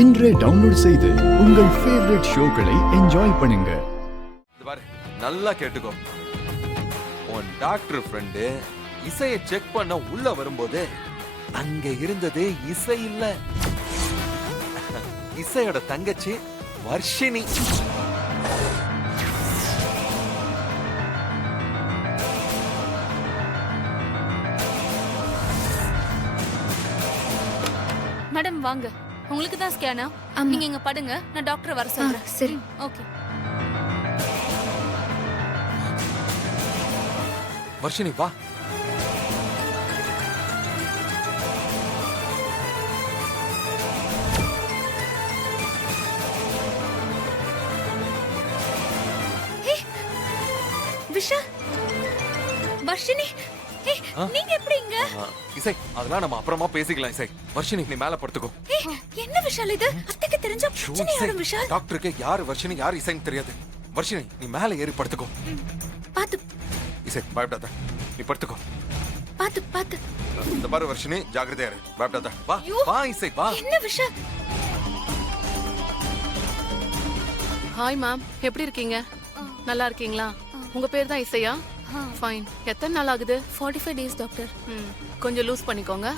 இன்றே டவுன்லோட் செய்து உங்கள் ஃபேவரட் ஷோக்களை என்ஜாய் பண்ணுங்க. நல்லா கேட்டுக்கோ. உன் டாக்டர் ஃப்ரெண்டு இசையை செக் பண்ண உள்ள வரும்போது அங்க இருந்தது இசை இல்ல, இசையோட தங்கச்சி வர்ஷினி. மேடம் வாங்க, உங்களுக்கு தான் ஸ்கேனா? நீங்க இங்க படுங்க, நான் டாக்டர் வர சொல்றேன். சரி, ஓகே. வர்ஷினி வா. விஷால், வர்ஷினி, நீங்க எப்படி இங்க? இசை, அதெல்லாம் நம்ம அப்புறமா பேசிக்கலாம். இசை, வர்ஷினி நீ மேல படுத்துக்கோ. என்ன விஷால் இது? அத்தைக்கு தெரிஞ்சா பிரச்சனை ஆகும் விஷால். டாக்டருக்கு யார் வர்ஷினி யார் இசைன்னு தெரியாது. வர்ஷினி நீ மேல ஏறி படுத்துக்கோ. பாத்து. இசை பயப்படாத, நீ படுத்துக்கோ. பாத்து பாத்து. இந்த பாரு வர்ஷினி, ஜாக்கிரதையா இரு, பயப்படாத. வா வா இசை வா. என்ன விஷால்? ஹாய் மேம், எப்படி இருக்கீங்க? நல்லா இருக்கீங்களா? உங்க பேர் தான் இசையா? ஃபைன். எத்தனை நாள் ஆகுது? 45 days டாக்டர். கொஞ்சம் லூஸ் பண்ணிக்கோங்க.